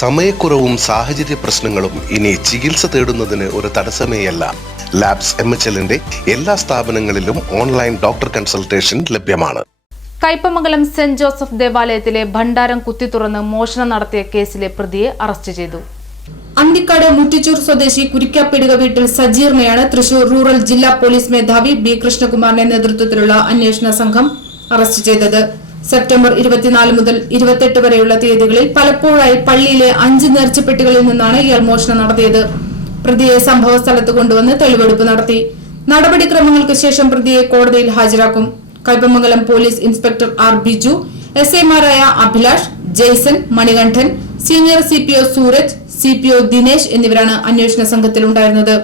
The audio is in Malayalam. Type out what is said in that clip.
സമയക്കുറവും സാഹചര്യ പ്രശ്നങ്ങളും ഇനി ചികിത്സ തേടുന്നതിന് ഒരു തടസ്സമേയല്ല. ലാബ്സ് എം എച്ച് എല്ലിന്റെ എല്ലാ സ്ഥാപനങ്ങളിലും ഓൺലൈൻ ഡോക്ടർ കൺസൾട്ടേഷൻ ലഭ്യമാണ്. കയ്പമംഗലം സെന്റ് ജോസഫ് ദേവാലയത്തിലെ ഭണ്ഡാരം കുത്തി തുറന്ന് മോഷണം നടത്തിയ കേസിലെ പ്രതിയെ അറസ്റ്റ് ചെയ്തു. അന്തിക്കാട് മുട്ടിച്ചൂർ സ്വദേശി കുരിക്കാപ്പിടുക വീട്ടിൽ സജീറിനെയാണ് തൃശൂർ റൂറൽ ജില്ലാ പോലീസ് മേധാവി ബി കൃഷ്ണകുമാറിന്റെ നേതൃത്വത്തിലുള്ള അന്വേഷണ സംഘം അറസ്റ്റ് ചെയ്തത്. സെപ്റ്റംബർ ഇരുപത്തിനാല് മുതൽ ഇരുപത്തെട്ട് വരെയുള്ള തീയതികളിൽ പലപ്പോഴായി പള്ളിയിലെ അഞ്ച് നേർച്ചപ്പെട്ടികളിൽ നിന്നാണ് ഇയാൾ മോഷണം നടത്തിയത്. പ്രതിയെ സംഭവ സ്ഥലത്ത് കൊണ്ടുവന്ന് തെളിവെടുപ്പ് നടത്തി. നടപടിക്രമങ്ങൾക്ക് ശേഷം പ്രതിയെ കോടതിയിൽ ഹാജരാക്കും. Kaipamangalam police inspector R Biju S ഐമാരായ Abhilash Jaison Manikandan senior C P O Sooraj C P O Dinesh എന്നിവരാണ് അന്വേഷണ സംഘത്തിലുണ്ടായിരുന്നത്.